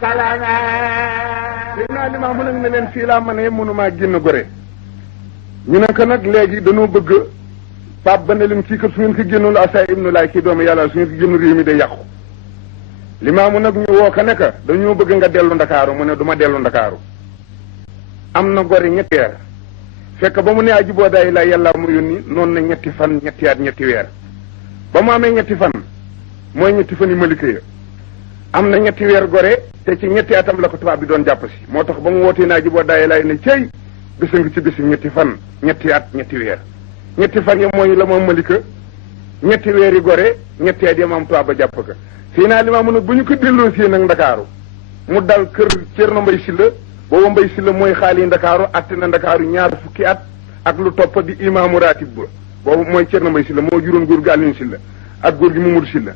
salama Seydina Limaamu nag ne leen fii laa ma ne mënumaa génn gore ñu ne ko nag léegi dañoo bëgg Pape ba ne leen kii kat su ngeen ko génnul Asa ibnu Laay kii doomu yàlla su ngeen ko génn réew mi day yàqu Limaamu nag ñu woo ko ne ko dañoo bëgg nga dellu Ndakaaru mu ne du ma dellu Ndakaaru am na gore ñetti weer fekk ba mu ne aji boodaay la yàlla mu yónni noonu na ñetti fan ñetti at ñetti weer ba mu amee ñetti fan mooy ñetti fan yi malika ya am na ñetti weer gore te ci ñetti atam la ko tubaab bi doon jàpp si moo tax ba mu wootee naa ji boo daayee laay ne cey bésa ngi ci bési ñetti fan ñetti at ñetti weer ñetti fan ya mooy la moom malika ñetti weer yi gore ñetti at ya maam tubaab ba jàpp ka Seydina Limaamu nag bu ñu ko delloo si nag Ndakaaru mu dal kër Cerno Mbay Silla booba Mbay Silla mooy xaali Ndakaaru atte na Ndakaaru ñaar fukki at ak lu topp di imaamu ratib ba boobu mooy Cerno Mbay Silla moo juróon góor gi Alioune Silla ak góor gi Mamadou Silla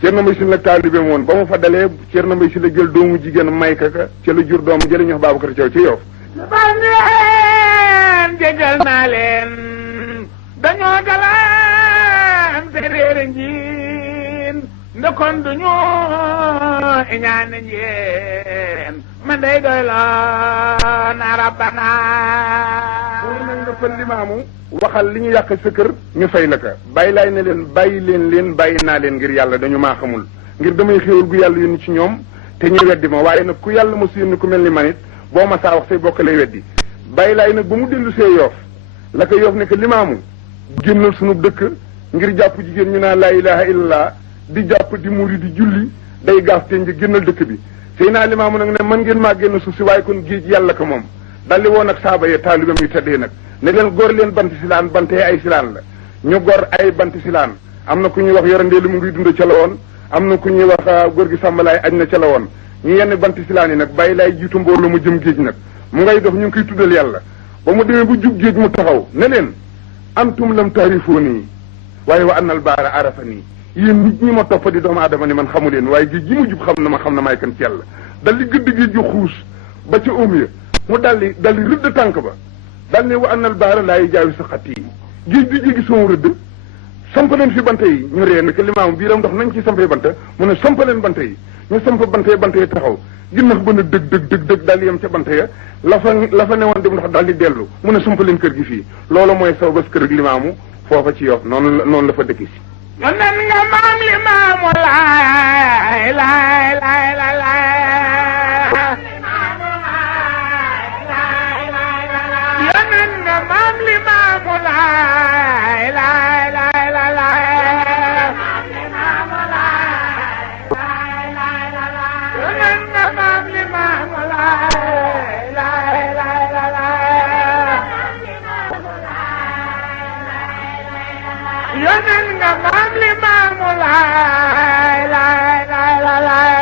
Cerno Mbay Silla nag taalibe woon ba mu fa dalee Cerno Mbay Silla jël doomu jigéen may ka ca la jur doomu jële ñu wax Babacar Thiaw ci Yoff bal leen jégal naa leen dañoo galaan te réere njiin ndekon duñu iñaane njeen man day doy la na rabbana pour nag nga fa Limaamu waxal li ñu yàq sa kër ñu fay la ka bàyyi laay ne leen bàyyi leen bàyyi naa leen ngir yàlla dañu maa xamul ngir damay xéewal gu yàlla yónni ci ñoom te ñu weddi ma waaye nag ku yàlla ma su yónni ku mel ni man it boo ma saa wax say bokk lay weddi bàyyi laay nag ba mu dellu see Yoof la ko Yoof ne que Limaamu génnal sunu dëkk ngir jàpp jigéen ñu naan laa ilaha illallah di jàpp di muri di julli day gaaf te nji génnal dëkk bi Seydina Limaamu nag ne man ngeen maa génn suuf si waaye kon géej yàlla ko moom daldi woon ak saaba ya taalibam yu teddee nag ne leen góor leen bant silaan bante ay silaan la ñu gor ay bant silaan am na ku ñuy wax yorandeelu mu ngi dund ca la woon am na ku ñuy wax góor gi sàmbalaay aj na ca la woon ñu yenn bant silaan yi nag bàyyi laay jiitu mbooloo mu jëm géej nag mu ngay dox ñu ngi koy tuddal yàlla ba mu demee bu jub géej mu taxaw ne leen antum lam taarifoo nii waaye wa annal baara arafa nii yéen nit ñi ma toppa di doomu aadama ni man xamu leen waaye géej gi mu jub xam na maay kan ci yàlla dal di gëdd géej ju xuus ba ca oom ya mu daldi rëdd tànk ba dal ne wa annal baara laa jaawi sa xat yi géej di jéggi soomu rëdd samp leen fi bante yi ñu ree ne que Limaamu biiram ndox nañ ci sampee banta mu ne samp leen bante yi ñu samp bante yi taxaw ginnax ba na dëg daldi yem ca bante ya la fa newoon dem ndox daldi dellu mu ne samp leen kër gi fii loolu mooy saw bas kër ak Limaamu foofa ci Yoff noonu la fa dëkki si yonen nga maam Limaamu laay laay laay laay laay yonen nga maam Limaamu laay laay laay laay laay yonen nga maam Limaamu laay laay laay laay yonen nga maam Limaamu laay laay laay laay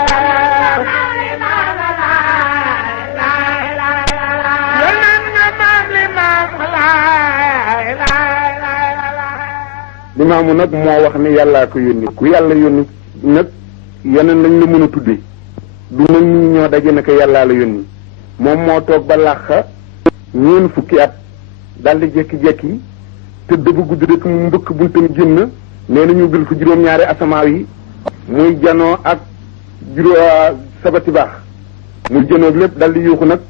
yonen nga maam Limaamu laay laay laay Limaamu nag moo wax ni yàllaa ko yónni ku yàlla yónni nag yeneen lañ la mën a tudde du nag ñi ñoo daje ne ko yàllaa la yónni moom moo toog ba làq ñeen fukki at daldi jekki-jekki tëdd ba guddi rek mu mbëkk buntam génn nee na ñu bil ko juróom-ñaari asamaaw yi muy janoo ak sabati baax muy janoog lépp daldi yuuxu nag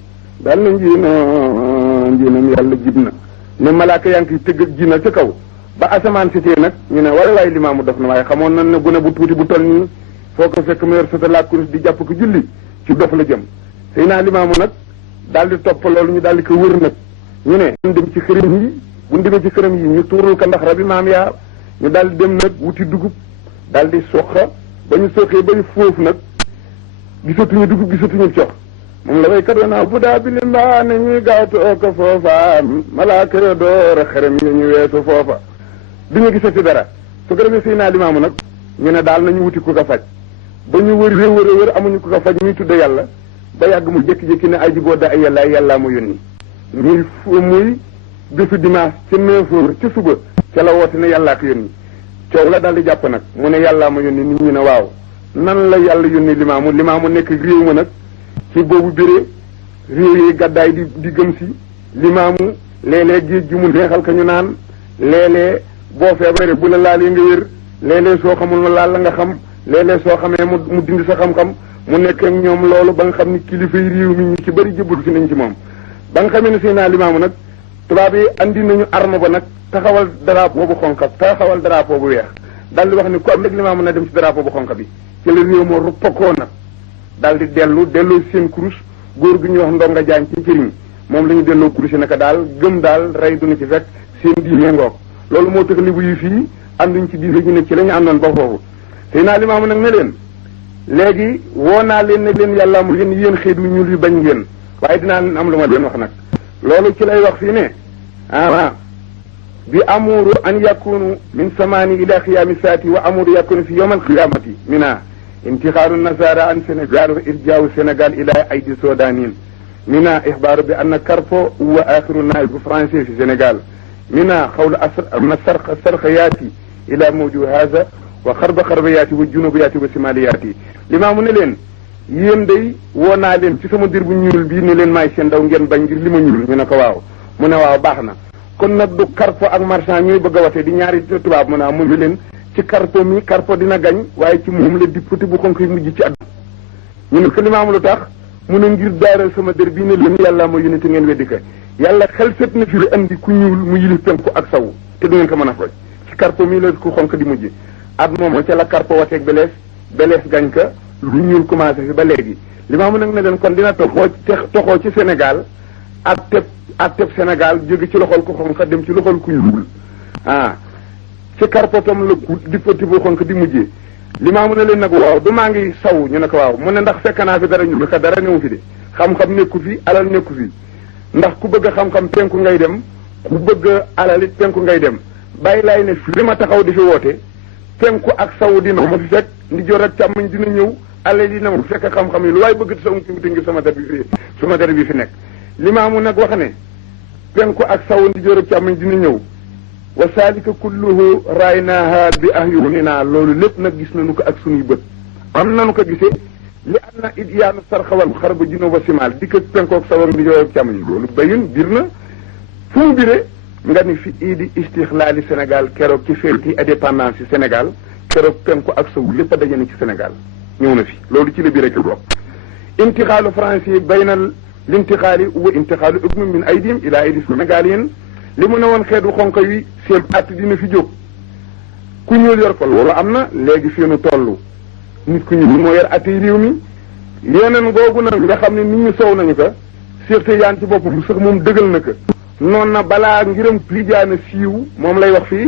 dal na njéenam yàlla jib na ne malaaka yaa ngi tëgg ak jina ca kaw ba asamaan si tee nag ñu ne waaye Limaamu dof na waaye xamoon nañ ne gune bu tuuti bu toll nii foo ko fekk mu yor sata la kurus di jàpp ko julli ci dof la jëm Seydina Limaamu nag daldi topp loolu ñu daldi ko wër nag ñu ne ñu dem ci xërëm yi bu ñu demee ci xërëm yi ñu tuurul ko ndax rabi maam yaa ñu daldi dem nag wuti dugub daldi soqa ba ñu soqee bay foofu nag gisatuñu dugub gisatuñu cox moom la baykat wanaa bu daa bi limbaa ne ñuy gaawtu oo ko foofa malaaka ya door a xërëm yi ñu weesu foofa duñu gisati dara su ko defee Seydina Limaamu nag ñu ne daal nañu wuti ku ko faj ba ñu wër amuñu ku ko faj muy tudde yàlla ba yàgg mu jékki-jékki ne aji boo da ay yàllaa mu yónni muy bésu dimanche ca 9h ca suba ca la woote ne yàllaa ko yónni coow la daal di jàpp nag mu ne yàllaa ma yónni nit ñi ne waaw nan la yàlla yónni Limaamu nekk réew ma nag ci boobu béré réew yi gàddaay di gëm si Limaamu léeg-léeg géej gi mu neexal ka ñu naan léeg-léeg boo feebaree bu la laal yi nga wér léeg-léeg soo xamul ma laal la nga xam léeg-léeg soo xamee mu dindi sa xam-xam mu nekk ak ñoom loolu ba nga xam ni kilifa yi réew mi ñu ci bëri jëbbatu si nañ ci moom ba nga xamee ne Seydina Limaamu nag tubaab yi andi nañu arme ba nag taxawal drapeau bu xonq taxawal drapeau bu weex daal di wax ni ku am rek Limaamu na dem ci drapeau bu xonq bi ci la réew moo ruppakoo nag daal di delloo seen kurus góor gi ñuy wax ndonga jaañ ci cëriñ moom la ñu delloo kurus yi naka daal gëm daal rey du na ci fekk seen diine ngoog loolu moo tax libu yi fii ànduñ ci diine ñu ne ci la ñu àndoon ba foofu Seydina Limaamu nag ne leen léegi woo naa leen ne leen yàlla mu yéen xeet wu ñuul yu bañ ngeen waaye dinaa leen am lu ma leen wax nag loolu ci lay wax fii ne bi amuru an yakunu min samani ila xiyaami saati wa amuru yakunu fi yowm alqiyamati mina intixaaru nasara an sénégal wa irjaawu sénégal ila aydi sodanin mina ixbaaru bi anna Carpo huwa axiru naibu français fi sénégal mina xawlu na sarxa yaati ila mawju haza wa xarba yaati wa junuba yaati wa simali yaati Limaamu ne leen yéen day woo naa leen ci sama dir bu ñuul bii ne leen maay seen ndaw ngeen bañ ngir li ma ñuul ñu ne ko waaw mu ne waaw baax na kon nag du Carpo ak marchand ñooy bëgg a wate di ñaari tubaab mu ne mu ngi leen ci Carpo mi Carpo dina gañ waaye ci moom la député bu xonk yi mujj ci àdduna ñu ne ko Limaamu lu tax mu ne ngir daaral sama der bii ne leen yàlla ma yónni te ngeen weddi ko yàlla xel set na fi lu andi ku ñuul mu yilif penku ak saw te du ngeen ko mën a foj ci Carpo mi la ku xonk di mujj at moom ca la Carpo wateeg belees gañ ka lu ñuul commencé fi ba léegi Limaamu nag ne leen kon dina toxoo ci Sénégal atteb Sénégal jóge ci loxol ku xonk dem ci loxol ku ñuul ci Carpo tam la député bu xonk di mujjee Limaamu ne leen nag waaw du maa ngi saw ñu ne ko waaw mu ne ndax fekk naa fi dara ñu ko dara newu fi de xam-xam nekku fi alal nekku fi ndax ku bëgg a xam-xam penku ngay dem ku bëgg alal it penku ngay dem bàyyi laay ne fi li ma taxaw di fi woote penku ak saw dina ma fi fekk ndi joor ak càmmoñ dina ñëw alal dina ma fekk xam-xam yi lu waaye bëgg saw ci ngir sama der bi fi nekk Limaamu nag wax ne penku ak saw ndi joor ak càmmoñ dina ñëw wa saalika kulluhu raaynaha bi ahyunina loolu lépp nag gis nañu ko ak suñuy bët am nañu ko gisee li am na it yaanu sarxawal xarba junuba simal dikk ak penkook saw ak ndi joor ak càmmoñ loolu bayun bir na fu mu biree nga ni fi iidi istixlaali Sénégal keroog ci feeti indépendance ci Sénégal keroog penku ak saw lépp a daje na ci Sénégal ñëw na fi loolu ci la biir rek bopp intixaalu français baynal l'intixaali wa intixaalu ugmi min aydim ila aydi sénégaliyen li mu ne woon xeetu xonk yi seen at dina fi jóg ku ñuul yor ko loolu am na léegi fii nu toll nit ku ñuul moo yor at yi réew mi yeneen googu nag nga xam ne nit ñu sow nañu ko surtout yaan ci boppam sax moom dëggal na ko noonu na balaa ngiram lijaana siiw moom lay wax fii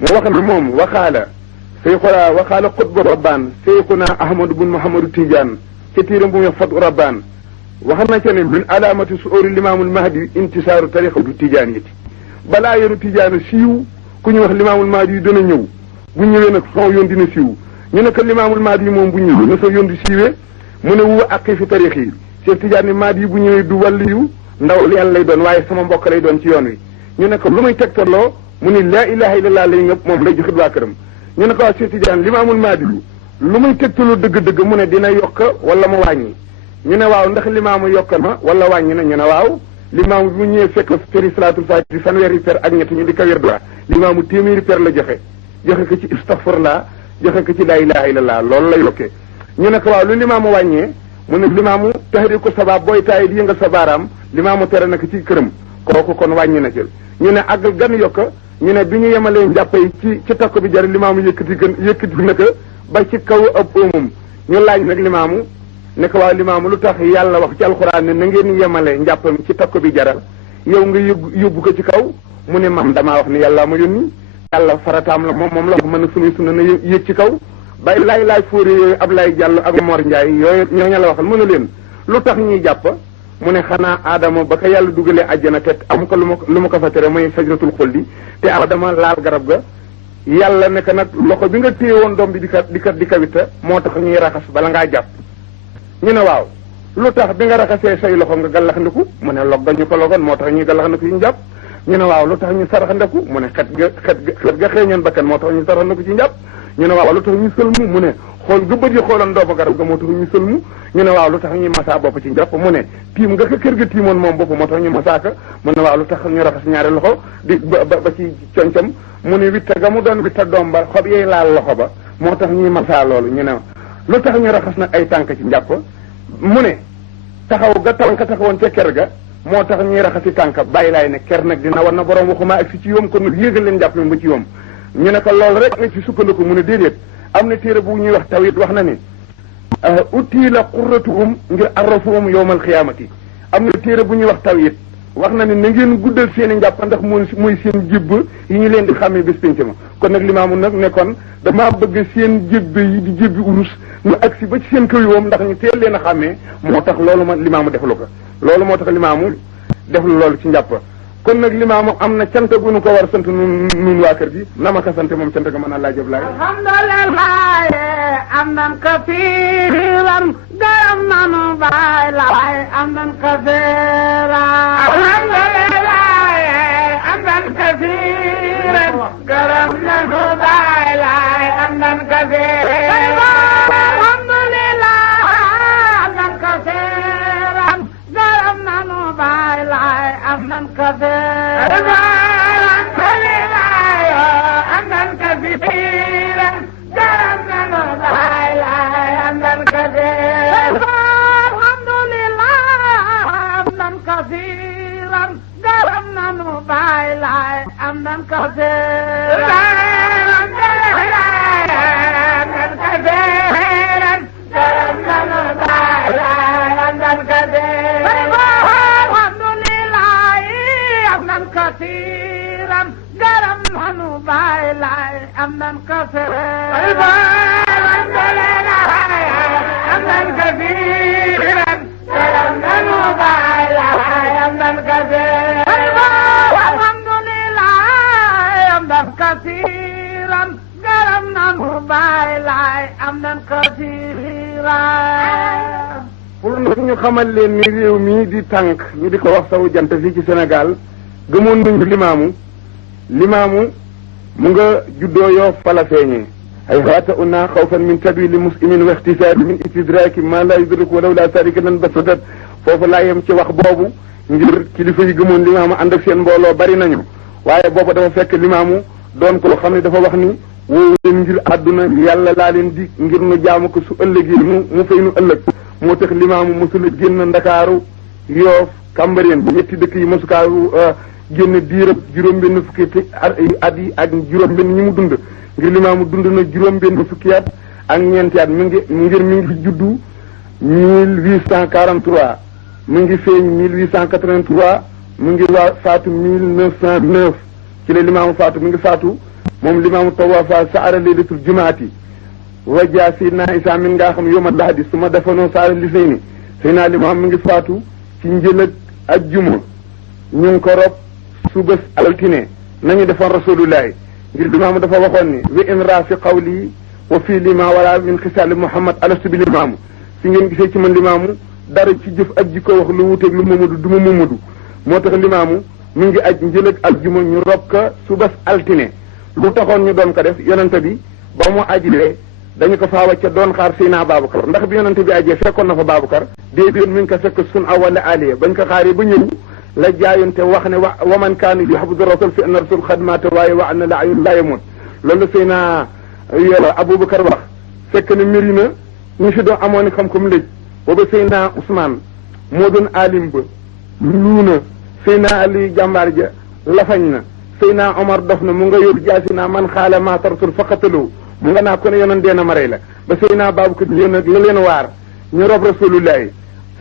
mu wax na moom waxaala xutba rabbaan seyxuna ahmadu bun muhammadu tijaan ca tiiram bu mu fat rabbaan wax na ca ne min alaamati suóori limaamul mahdi intisaaru tariqatu tijaan yiti balaa yoonu tijaana siiw ku ñu wax limaamul mahdi yi dana ñëw bu ñëwee nag son yoon dina siiw ñu ne ko limaamul mahdi yi moom bu ñëwee na sa yoon di siiwee mu ne wuwa aqi fi tariq yi Cheikh Tidiane ni mahdi yi bu ñëwee du wàlliyu ndaw li yàlla lay doon waaye sama mbokk lay doon ci yoon wi ñu ne ko lu muy tegtaloo mu ni laa ilaha illallah lay ngëpp moom lay joxit waa këram ñu ne ko waa Cheikh Tidiane limaamul mahdi yi lu muy tegtaloo dëgg-dëgg mu ne dina yokk wala mu wàññi ñu ne waaw ndax limaamu yokk na wala wàññi na ñu ne waaw limaamu bi mu ñëwee fekk feri salaatul faatihi fanweeri per ak ñett ñu di ko wér dara limaamu téeméeri per la joxe ko ci istaghfirullah joxe ko ci laa ilaha illallah loolu la yokkee ñu ne ko waaw lu limaamu wàññee mu ne limaamu tahriku sabab booy taay di yëngal sa baaraam limaamu tere na ko ci këram kooku kon wàññi na ci ñu ne ak gan yokk ñu ne bi ñu yemalee njàpp yi ci takk bi jar limaamu yëkkati na ko ba ci kaw ab óomam ñu laaj nag limaamu ne ko waaw limaamu lu tax yàlla wax ci alxuraan ne na ngeen yemale njàppam ci takk bi jaral yow nga yóbbu ko ci kaw mu ne mam damaa wax ni yàlla ma yónni yàlla farataam la moom la wax mën a sunuy sunna na yéeg ci kaw bay laay fóore yooyu Ablaye Diallo ak Mor Ndiaye yooyu ñooñu la waxal mën a leen lu tax ñuy jàpp mu ne xanaa Adama ba ko yàlla dugalee àjjana te am ko lu ma ko fa tere mooy sajratul xuldi te Adama laal garab ga yàlla ne ko nag loxo bi nga téye woon doom bi di kawita moo tax ñuy raxas bala ngaa jàpp ñu ne waaw lu tax bi nga raxasee say loxo nga gallaxndiku mu ne log ga ñu ko logoon moo tax ñuy gallaxndiku yi ñu jàpp ñu ne waaw lu tax ñu saraxndiku mu ne xet ga xeeñoon bakkan moo tax ñu saraxndiku ci njàpp ñu ne waaw lu tax ñu sëlmu mu ne xool ga bët yi xooloon doomu garab ga moo tax ñu sëlmu ñu ne waaw lu tax ñuy masaa bopp ci njàpp mu ne tiim nga ko kër ga tiimoon moom bopp moo tax ñu masaaka mu ne waaw lu tax ñu raxas ñaari loxo di ba ci concam mu ne witta ga mu doon witta doom ba xob yey laal loxo ba moo tax ñuy masaa loolu ñu ne lu tax ñu raxas nag ay tànk ci njàpp mu ne taxaw ga tànk taxawoon ca ker ga moo tax ñuy raxasi tànk bàyyi laay ne ker nag dina war na borom waxuma ak si ci yoom kon nag yéegal leen jàpp leen ba ci yoom ñu ne ko loolu rek nga ci sukkandiku mu ne déedéet am na téere bu ñuy wax tawit wax na ni utii la qurratuhum ngir arrafuhum yowmal xiyaamati am na téere bu ñuy wax tawit wax na ne na ngeen guddal seen i njàpp ndax mooy seen jibb yi ñu leen di xàmmee bés pénc ma kon nag limaamu nag ne kon damaa bëgg seen jébbe yi di jébbi urus ñu agsi ba ci seen kaw yoom ndax ñu teel leen a xàmmee moo tax loolu ma limaamu deflu ko loolu moo tax limaamu deflu loolu ci njàpp kon nag limaamu am na cant gu nu ko war a sant nun waa kër gi na ma ko sant moom cant ga mën a laajëb laay alhamdulillah am nan kafiran garam nanu baay laay am nan kafiran alhamdulillah am nan kafiran garam nanu baay laay am nan kafiran alhamdulillah am nan kafiran garam nanu baay laay am nan kafiran pour ñu xamal leen ni réew mii di tànk ñu di ko wax sawu jant fii ci Sénégal gëmoon nañu limaamu mu nga juddoo yoo fala feeñee ay xaata una xawfan min tabili muslimin wa ixtisaadi min istidraki ma la yudrik walaw la sarika nan basadat foofu laa yem ci wax boobu ngir kilifa yi gëmoon limaamu ànd ak seen mbooloo bari nañu waaye boobu dafa fekk limaamu doon ko xam ne dafa wax ni woowu leen ngir àdduna yàlla laa leen di ngir nu jaamu ko su ëllëgee mu fay nu ëllëg moo tax limaamu mosula génn ndakaaru Yoof Kambareen ñetti dëkk yi mosukaaru génn diirab juróom-benn fukki at yi ak juróom-benn ñi mu dund ngir limaamu dund na juróom-benn fukki at ak ñeenti at mi ngi juddu 1843 mi ngi feeñ 1883 mi ngi faatu 1909 ci la limaamu faatu mi ngi faatu moom limaamu tawafa saara laylatul jumaati wajaa Seydina Isaa min ngaa xam yoma lahadi su ma defanoo saara liseyni Seydina limaam mi ngi faatu ci njëlëg ajjuma ñu ngi ko rob subas altine nañu defoon rasulullahi ngir limaamu dafa waxoon ni wa in raa fi qawli wa fii lima wala min xisaali Muhammad alastu bi limaamu fi ngeen gisee ci man limaamu dara ci jëf ak jikko wax lu wuteeg lu Mamadu du ma Mamadu moo tax limaamu mi ngi aj njëlëg aljuma ñu rob ka subas altine lu taxoon ñu doon ko def yonente bi ba mu ajilee dañu ko faa wàcce doon xaar Seydina Babacar ndax bi yonente bi ajee fekkoon na fa Babacar déedéet mi ngi ko fekk sun awala aliya bañ ko xaaree ba ñëw la jaayonte wax ne wa man kaana yuhibbu rasul fi anna rasul xadmaate waaye wa anna la ayun la yamut loolu Seydina Aboubacar wax fekk na Medina ñu fi doon amoon xam-xam léegi booba Seydina Ousmane moo doon alim ba luuna Seydina Ali jàmbaar ja lafañ na Seydina Omar dof na mu nga yor jaasi naa man xaala ma tarasul faqatalu mu nga naa ko ne yonoon deena ma rey la ba Seydina Babacar la leen waar ñu rob rasulullahi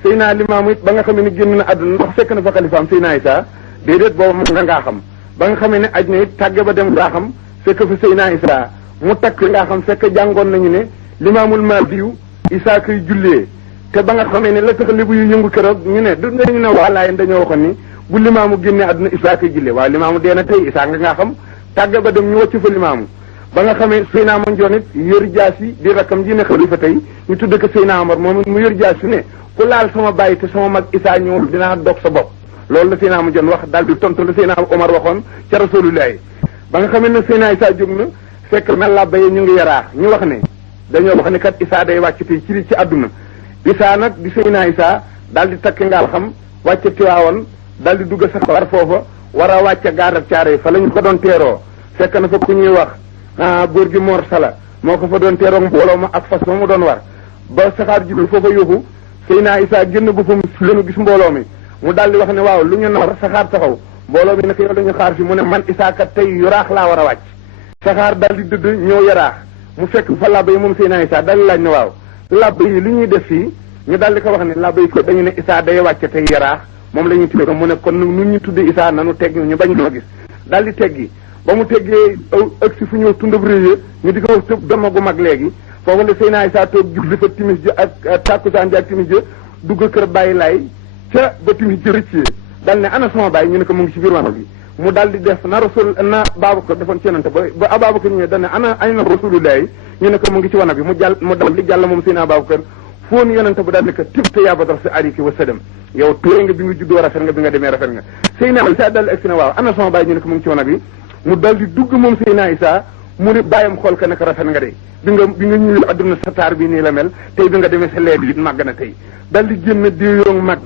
Seydina Limaamu it ba nga xamee ne génn na àdduna ndax fekk na fa xalifaam Seydina Isaa déedéet booba mu nga xam ba nga xamee ne aj na it tàgge ba dem ngaa xam fekk fa Seydina Isaa mu takk ngaa xam fekk jàngoon nañu ne limaamul mahdiyu Isaa koy jullee te ba nga xamee ne la tax lébu yu yëngu keroog ñu ne du dañu ne walaay dañoo waxoon ni bu limaamu génnee àdduna Isaa koy jullee waaye limaamu dee na tey Isaa nga xam tàgge ba dem ñu wàcc fa limaamu ba nga xamee Seydina Mandione it yor jaasi di rakkam ji ne xalifa tey ñu tudd ko Seydina Omar moom mu yor jaasi ne ku laal sama bàyyi te sama mag Isaa ñëwul dinaa dog sa bopp loolu la Seydina Mandione wax daal di tontu la Seydina Omar waxoon ca rasulullahi ba nga xamee ne Seydina Isaa jóg na fekk na labba yi ñu ngi yaraax ñu wax ne dañoo wax ne kat Isaa day wàcc tey ci àdduna Isaa nag di Seydina Isaa daal di takk ngaal xam wàcce Tiwaawan daal di dugg sa war foofa war a wàcce gaar ak caare fa la ñu ko doon teeroo fekk na fa ku ñuy wax góor gi Mor Sala moo ko fa doon teeroo mbooloo ma ak fas ma mu doon war ba saxaar ji foofa yóbbu Seydina Isa génn boppam lenu gis mbooloo mi mu daal di wax ne waaw lu ñu nar saxaar taxaw mbooloo mi nag yow dañu xaar fi mu ne man Isa kat tey yaraax laa war a wàcc saxaar daal di dëdd ñëw yaraax mu fekk fa labba yi moom Seydina Isa daal di laaj ne waaw labba yi li ñuy def fii ñu daal di ko wax ne labba yi ko dañu ne Isa day wàcc tey yaraax moom la ñuy tuddee mu ne kon nun ñu tudde Isa nanu tegg ñu bañ noo gis daal di teggi ba mu teggee ëg si fu ñëw tundab réye ñu di ko wax tëb dama gu mag léegi foofu la Seydina Isa toog julli fa timis ja ak tàkkusaan ja ak timis ja dugg kër bàyyi laay ca ba timis ja rëccee daal ne ana sama bàyyi ñu ne ko mu ngi ci biir wanag bi mu daal di def na rasul na Babacar defoon ci yonante ba Ababacar ñëwee daal ne ay na rasulullahi ñu ne ko mu ngi ci wanag bi mu dal di jàll moom Seydina Babacar foon yonante ba daal ne ko tibta yaa Badar sa ariki wa sadam yow tóore nga bi nga juddoo rafet nga bi nga demee rafet nga Seydina Isa daal di egsi ne waaw ana sama bàyyi ñu ne ko mu ngi ci wanag bi mu dal di dugg moom Seydina Isa mu ne bàyyam xool ka ne ko rafet nga de bi nga ñëwee adduna sa taar bi nii la mel tey bi nga demee sa leer bi it màgg na tey dal di génn déeyoog mag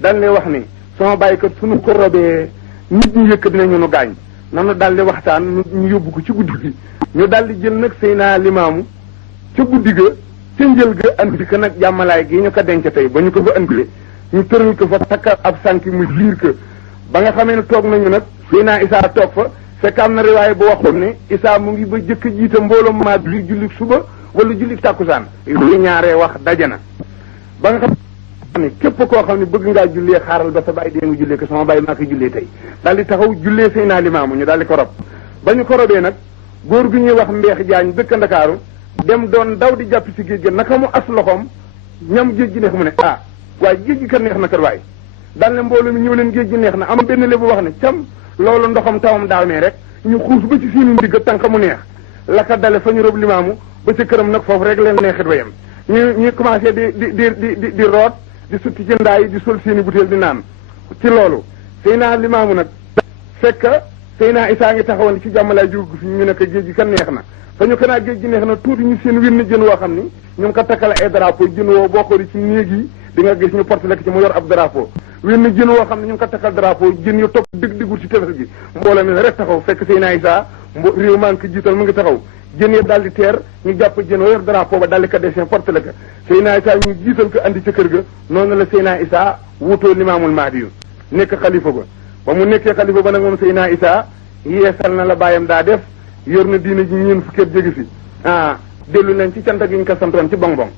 dal ne wax ni sama bàyyi kat suñu ko robee nit ñi yëkkat nañu nu gaañ nanu daal di waxtaan ñu yóbbu ko ci guddi gi ñu daal di jël nag Seydina Limaamu ca guddi ga ca njël ga andi ko nag jàmmalaay gi ñu ko denc tey ba ñu ko fa andile ñu tëral ko fa takka ab sànki mu liir ko ba nga xamee ne toog nañu nag Seydina Isa toog fa fekk am na riwaay bu waxoon ne Isa mu ngi ba jëkk jiite mbooloo ma julli suba wala julli tàkkusaan lu ñaaree wax daje na ba nga xam ne képp koo xam ne bëgg ngaa jullee xaaral ba sa bàyyi dee nga jullee ko sama bàyyi maa koy jullee tey daal di taxaw jullee Seydina Limaamu ñu daal di ko rob ba ñu ko robee nag góor gu ñuy wax Mbeex Jaañ dëkk Ndakaaru dem doon daw di jàpp ci géej gi naka mu as loxoom ñam géej gi neex mu ne ah waaye géej gi kat neex na kat waaye daal ne mbooloo mi ñëw leen géej gi neex na am benn lébu wax ne cam loolu ndoxam tawam daaw mee rek ñu xuus ba ci seeni ndigg tànk mu neex la ka dale fa ñu rob Limaamu ba ca këram nag foofu rek leen neexit ba yem ñu commencé di root di sutti ci ndaa yi di sol seeni butéel di naan ci loolu Seydina Limaamu nag fekk Seydina Isa ngi taxawoon ci jàmmalaay jóg fi ñu ne ko géej gi kan neex na fa ñu ko naa géej gi neex na tuuti ñu seen wir na jën woo xam ni ñu ngi ko takkale ay drapeau jën woo boo xooli ci néeg yi di nga gis ñu porte lekk ci mu yor ab drapeau wir na jën woo xam ne ñu ngi ko takkal drapeau jën yu topp digul ci tefes gi mbooloo mi rek taxaw fekk Seydina Isa réew maa ngi ko jiital mu ngi taxaw jën yëpp daal di teer ñu jàpp jën woo yor drapeau ba daal di ko dessin porte lekk Seydina Isa ñu jiital ko andi ca kër ga noonu la Seydina Isa wutoo Limaamul Mahdi yu nekk xalifa ba mu nekkee xalifa ba nag moom Seydina Isa yeesal na la bàyyam daa def yor na diine ji ñeen fukki at jóge fi dellu leen ci cant gi ñu ko santoon ci bong bong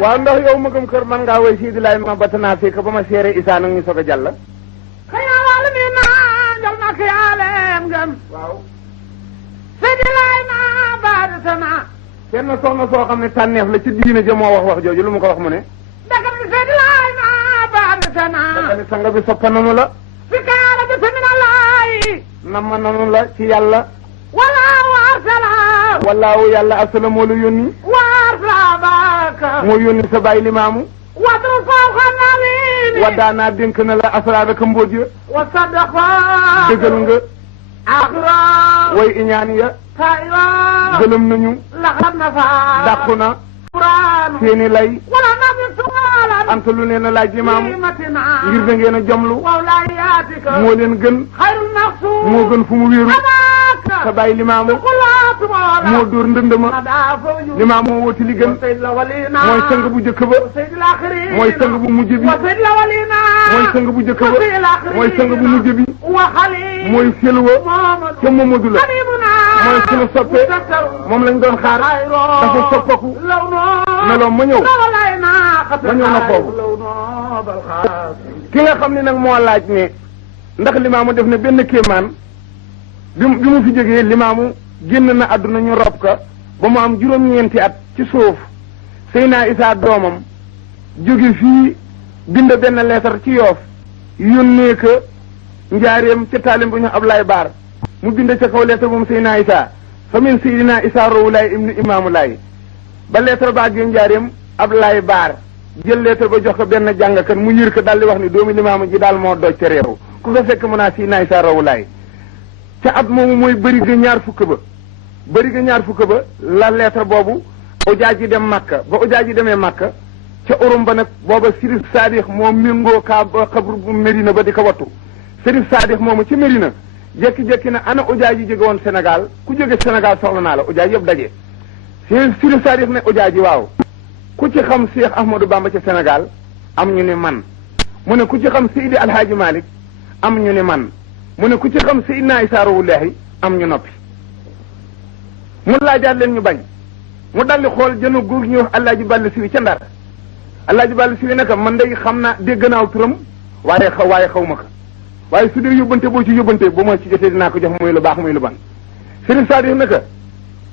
waaw ndax yow magam kër man ngaa woy Sidi Laay ma batanaa fekk ba ma seere Isa nag ñu soog a jàll xëyawal mi naa jal ma kiyaaleem ngëm waaw Sidi Laay ma badatana kenn soxna soo xam ne tànneef la ci diine ja moo wax jooju lu mu ko wax mu ne daga mi Sidi Laay ma badatana daga ni sanga bi soppa nanu la fi kaara bi samina laay nama nanu la ci yàlla walaahu arsala wallaahu yàlla arsala moo la yónni moo yónni sa bàyyi Limaamu wadru fawqa nawiini waddaanaa dénk na la asraaraka mbóot ya wa sadaqa dëggal nga axra way iñaan ya taywa gëlëm nañu laxat na fa dàqu na quraan seeni lay wala nabi sualan anta lu leen a laaj Limaamu matina ngir da ngeen a jomlu wawlayaatika moo leen gën xayrul maqsuud moo gën fu mu wéeru abaka sa bàyyi Limaamu moo dóor ndëndëma Limaamu moo woti li gën mooy sang bu jëkk ba mooy sang bu mujj bi mooy sang bu jëkk ba mooy sang bu mujj bi mooy selwa ca Mamadu la mooy sunu soppe moom lañ doon xaar dafa soppaku meloom ma ñëw na foofu ki nga xam ne nag moo laaj ne ndax limaamu def na benn kéemaan bi mu fi jógee limaamu génn na àdduna ñu rob ka ba mu am juróom-ñeenti at ci suuf Seydina Isaa doomam jóge fii bind benn leetar ci Yoof yónnee ko njaareem ca taalim bu ñu Ablaay Baar mu bind ca kaw leetar moom Seydina Isaa fa min Seydina Isaa Rouhou Laye ibnu Imaamu Laay ba leetar ba àggee njaareem Ablaay Baar jël leetar ba jox ko benn jàngkat mu yër ko daal di wax ni doomi limaamu ji daal moo doj ca réew ku fa fekk mu naa Seydina Isaa Rouhou Laye ca at moomu mooy bëri ga ñaar fukk ba la leetar boobu ujaa ji dem Makka ba ujaa ji demee Makka ca urum ba nag booba Sërif Saadix moo méngoo xabru bu Medina ba di ko wattu Sërif Saadix moomu ci Medina jékki-jékki na ana ujaa ji jóge woon Sénégal ku jóge Sénégal soxla naa la ujaa yëpp daje Sërif Saadix ne ujaa ji waaw ku ci xam Cheikh Ahmadou Bamba ca Sénégal am ñu ne man mu ne ku ci xam Seydi Alhaaji Malick am ñu ne man mu ne ku ci xam Seydina Isaa Rouhou Laye am ñu noppi mu laajaat leen ñu bañ mu daldi xool jënu góor ñu wax Alaaji Balla Siwi ca Ndar Alaaji Balla Siwi naka man day xam naa dégg naaw turam waaye xaw ma ko waaye su dee yóbbante boo ci yóbbante bu ma ci jotee dinaa ko jox muy lu baax muy lu ban Sëriñ Sadio naka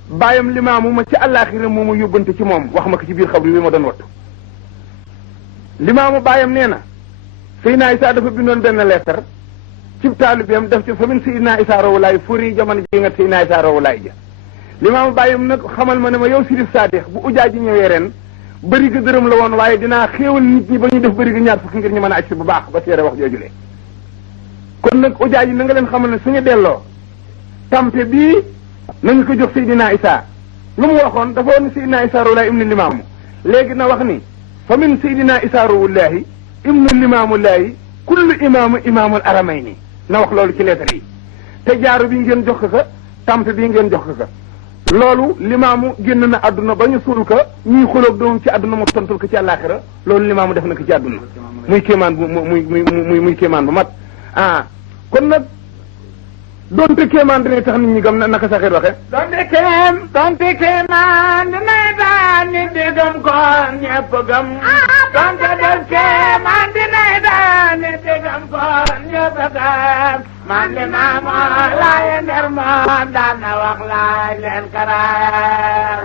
bàyyam limaamu ma ci àllaaxira moo ma yóbbante ci moom wax ma ko ci biir xabru bi ma doon wattu limaamu bàyyam nee na Seydina Isaa dafa bindoon benn leetar cib taalibeem def ci famin Seydina Isaa Rouhou Laye furi jamono ji nga Seydina Isaa Rouhou Laye ja limaamu bàyyam nag xamal ma ne ma yow Sërif Saadix bu ujaa ji ñëwee ren bëri ga dërëm la woon waaye dinaa xéewal nit ñi ba ñu def bëri ga ñaar fukki ngir ñu mën a agsi bu baax ba seere wax joojulee kon nag ujaa ji na nga leen xamal ne suñu delloo tampe bii nañu ko jox Seydina Isaa lu mu waxoon dafa woon ne Seydina Isaa Rouhou Laye ibnu limaamu léegi na wax ni fa min Seydina Isaa Rouhou Laye ibnu limaamu Laye kullu imaamu imaamul aramayni na wax loolu ci lettre yi te jaaru bi ngeen jox ko tampe bii ngeen jox ko loolu limaamu génn na àdduna ba ñu suul ko ñuy xuloog doom ci àdduna mu tontul ko ci àllaaxira loolu limaamu def na ko ci àdduna muy kéemaan bu muy kéemaan bu mat kon nag donte kéemaan dina tax nit ñi gëm na naka sa xeet waxe donte kéemaan dinay daan nit di gëm ko ñëpp gëm donte def kéemaan dinay daan nit di gëm ko ñëpp gëm man li maamu Laay nder moom daan na wax laaj leen karaar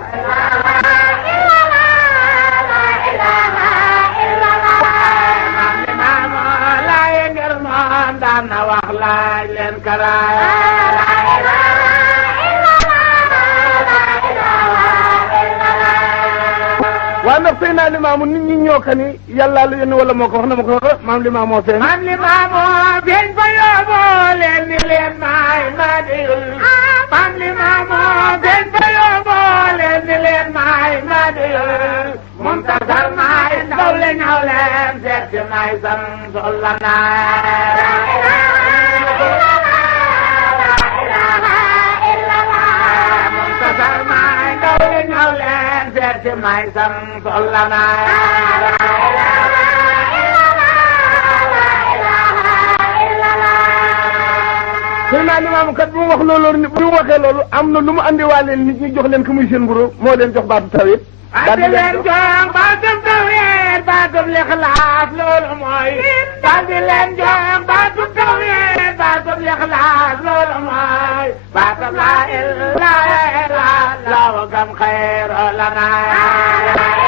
man li maamu Laay nder moom daan na wax laaj leen karaar waaye nag sëy naa limaamu nit ñi ñoo ka ni yàllaa la yónni wala moo ko wax na ma ko wax maam limaamoo feeñ maam limaamoo feeñ fa yóbboo leen ni leen maay madiyul maam limaamoo feeñ fa yóbboo leen ni leen maay madiyul muntasar maay ndaw le ñaw leen seet si maay santul la muntasar maay ndaw le ñaw leen seet si maay santul la sëy naa limaamu kat bu mu wax loolu bu mu waxee loolu am na lu mu andiwaaleen nit ñi jox leen ko muy seen mburu moo leen jox baatu tawhid daal di leen jox baatub tawhid baatub lixlaas loolu mooy daal di leen jox baatub tawhid baatub lixlaas loolu mooy baatub laa ilaaha illallaah wa gam xayru lanaa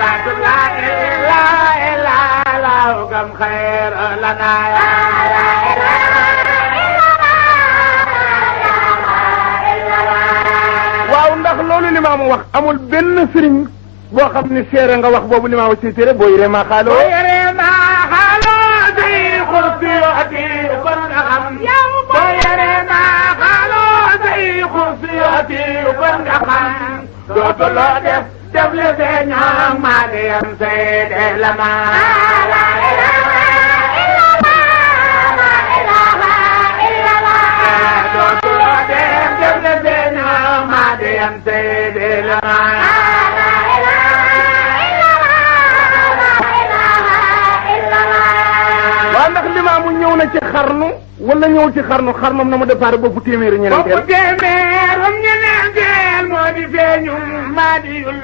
baatub laa ilaaha illallaah wa gam xayru lanaa ndax loolu limaamu wax amul benn sëriñ boo xam ne seere nga wax boobu limaamu ci téere boo yëree maa xaaloo boo yëree maa xaaloo di xursi ati kon nga xam boo yëree maa xaaloo di xursi ati kon nga xam dootuloo def li feeñoo maa di yam seede la waaw ndax limaamu ñëw na ci xarnu wala ñëw ci xarnum na mu départ boppu téeméeri ñeneenteel. boppu téeméerum ñeneenteel moo di feeñum maadiyul.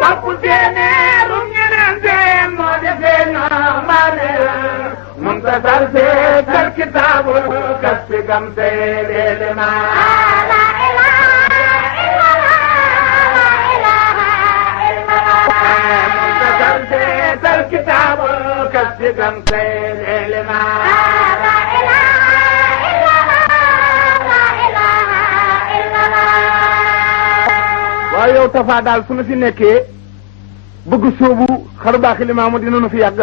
boppu téeméerum ñeneenteel moo di feeñum maadiyul. muntasar seetal kitaabul kasfi gam seedeele maa. muntasar seetal kitaabul kasfi gam seedeele maa. waaye yow Tafa daal su nu fi nekkee bëgg soobu xar baaxi limaamu dina nu fi yàgg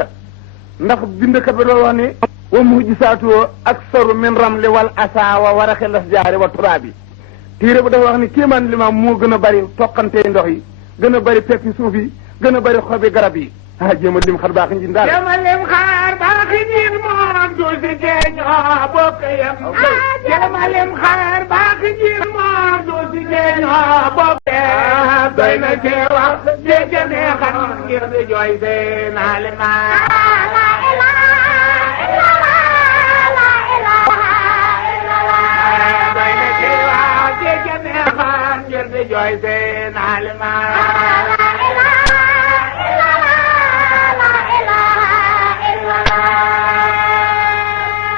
ndax bindkat ba doon wax ni wa muhjisaatu aksaru min ramli wal asaawa waraxi las jaari wa turaabi téere bu dafa wax ni kéemaan limaam moo gën a bari toqantee ndox yi gën a bari peppi suuf yi gën a bari xobi garab yi jéem a lim xar baaxi njin daal jéem a lim xar baaxi njin moom du si jeeñoo bokk yem jéem a lim xar baaxi njin moom du si jeeñoo bokk yem doy na cee wax jéege neexal ngir di jooy seen alimaa doy na cee wax jéege neexal ngir di jooy seen alimaa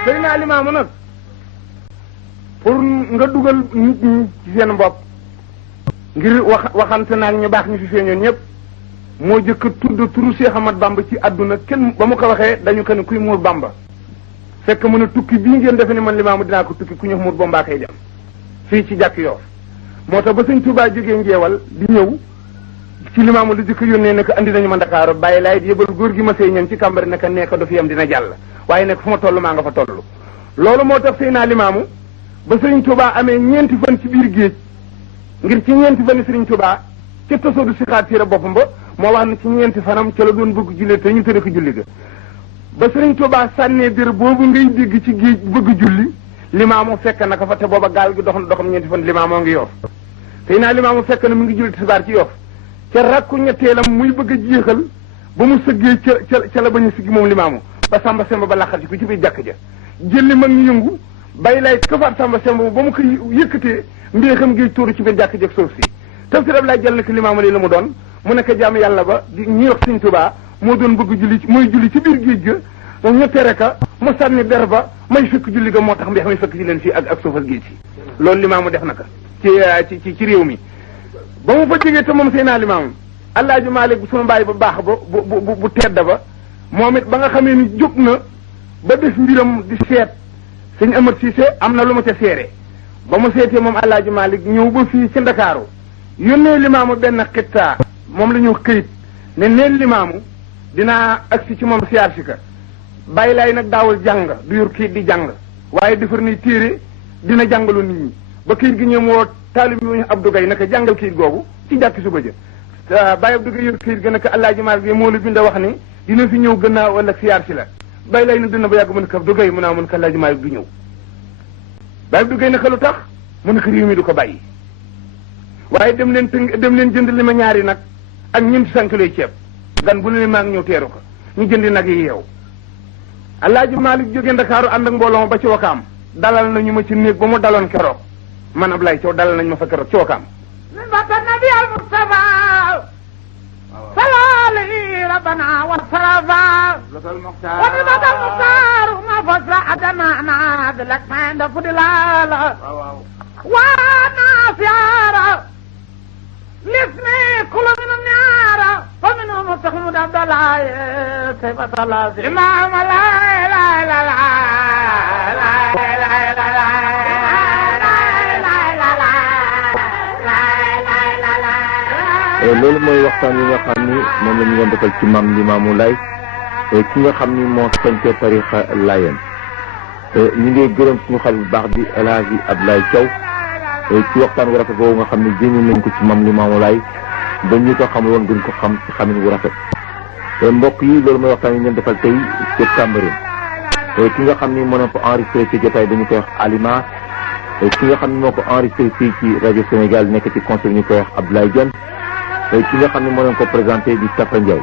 sëy naa limaamu nag pour nga dugal nit ñi ci seen bopp ngir waxante naag ñu baax ñu fi feeñoon ñëpp moo jëkk tudd turu Cheikh Ahmad Bamba ci àdduna kenn ba mu ko waxee dañu ko ne kuy muur Bamba fekk mu ne tukki bii ngeen defe ne man limaamu dinaa ko tukki ku ñu muur Bamba kay dem fii ci jàkk Yoff moo tax ba sëñ Touba jógee njeewal di ñëw ci limaamu lu jëkk yónnee ne ko andi nañu ma Ndakaaru bàyyi laay yëbal góor gi ma sey ñan ci kàmbari ne ko nekk du fi yam dina jàll waaye nag fu ma toll maa nga fa toll loolu moo tax sëy naa limaamu ba sëriñ Touba amee ñeenti fan ci biir géej ngir ci ñeenti fan sëriñ Touba ca tasoodu si xaat siira boppam ba moo wax ne ci ñeenti fanam ca la doon bëgg julli te ñu tëre ko julli ga ba sëriñ Touba sànnee bir boobu ngay dégg ci géej bëgg julli limaamu fekk na ko fa te booba gaal gi dox na doxam ñeenti fan limaamoo ngi Yoff sëy naa limaamu fekk na mu ngi julli tisbaar ci Yoff ca rakku ñetteelam muy bëgg a jeexal ba mu sëggee ca la bañ a siggi moom limaamu ba Samba Semba ba laqati ko ci biir jàkk ja jëlli mag ñu yëngu bay lay këfaat Samba Semba ba mu ko yëkkatee mbéexam gi tuuru ci biir jàkk ja suuf si tafsir Ablaye jël na ko limaamu li la mu doon mu nekk jaamu yàlla ba di ñuy wax Sëñ Tuubaa moo doon bëgg julli mooy julli ci biir géej ga moom ñu tere ka mu sànni der ba may fekk julli ga moo tax mbéex may fekk ci leen fii ak suufas géej si loolu limaamu def na ko ci réew mi ba mu fa jógee te moom sëy naa limaamu Alaaji Maalik sunu bàyyi ba baax ba bu tedd ba moom it ba nga xamee ni jóg na ba def mbiram di seet sëñ Amar Cissé am na lu ma ca seere ba mu seetee moom Alaaji Maalik ñëw ba fii ci Ndakaaru yónnee limaamu benn xittaa moom la ñu wax këyit ne neen limaamu dinaa agsi ci moom siyaar si ka bàyyi laay nag daawul jàng du yor këyit di jàng waaye defar ni téere dina jàngalu nit ñi ba këyit gi ñoom woo taalib yi ñu Abdou Gaye naka jàngal këyit googu ci jàkki suba ja bàyyi Abdou Gaye yor këyit ga naka Alaaji Maalik moo la bind wax ni dina fi ñëw gannaaw wala siyaar si la bàyyi lay na dina ba yàgg mu ne ko Abdou Gaye mu naa mun ko Alaaji Maalik du ñëw bàyyi Abdou Gaye naka lu tax mu ne ko réew mi du ko bàyyi waaye dem leen jënd li ma ñaari nag ak ñeenti sànkiloy ceeb gan bu ne maa ngi ñëw teeru ko ñu jëndi nag yi yeew Alaaji Maalik jóge Ndakaaru ànd ak mbooloo ma ba ci Wakaam dalal nañu ma ci néeg ba mu daloon keroog man Ablaye Thiaw dalal nañu ma fa keroog ci Wakaam ربنا والصرفا ونبت المختار ما فسر أدنا نادلك ما عند فضلال وانا سيارة لسني كل من النار فمنهم متخمد عبد الله كيف تلازم إمام لا لا لا لا loolu mooy waxtaan yi nga xam ni moom la ñu doon defal ci maam Limaamu Laay ki nga xam ni moo sañte tarixa Laayeen ñu ngi gërëm suñu xale bu baax bi El Hadji Abdoulaye Thiaw ci waxtaan wu rafet boobu nga xam ne génne nañ ko ci maam Limaamu Laay ba ñu ko xam woon gën ko xam ci xamin wu rafet mbokk yi loolu mooy waxtaan yi ñu leen defal tey ci Cambérène ki nga xam ni moo na ko enregistré ci jotaay dañu koy wax Alima ki nga xam ni moo ko enregistré fii ci rajo Sénégal nekk ci conseil ñu koy wax Abdoulaye Dione ki nga xam ne moo leen ko présenté di Tafa Ndiaye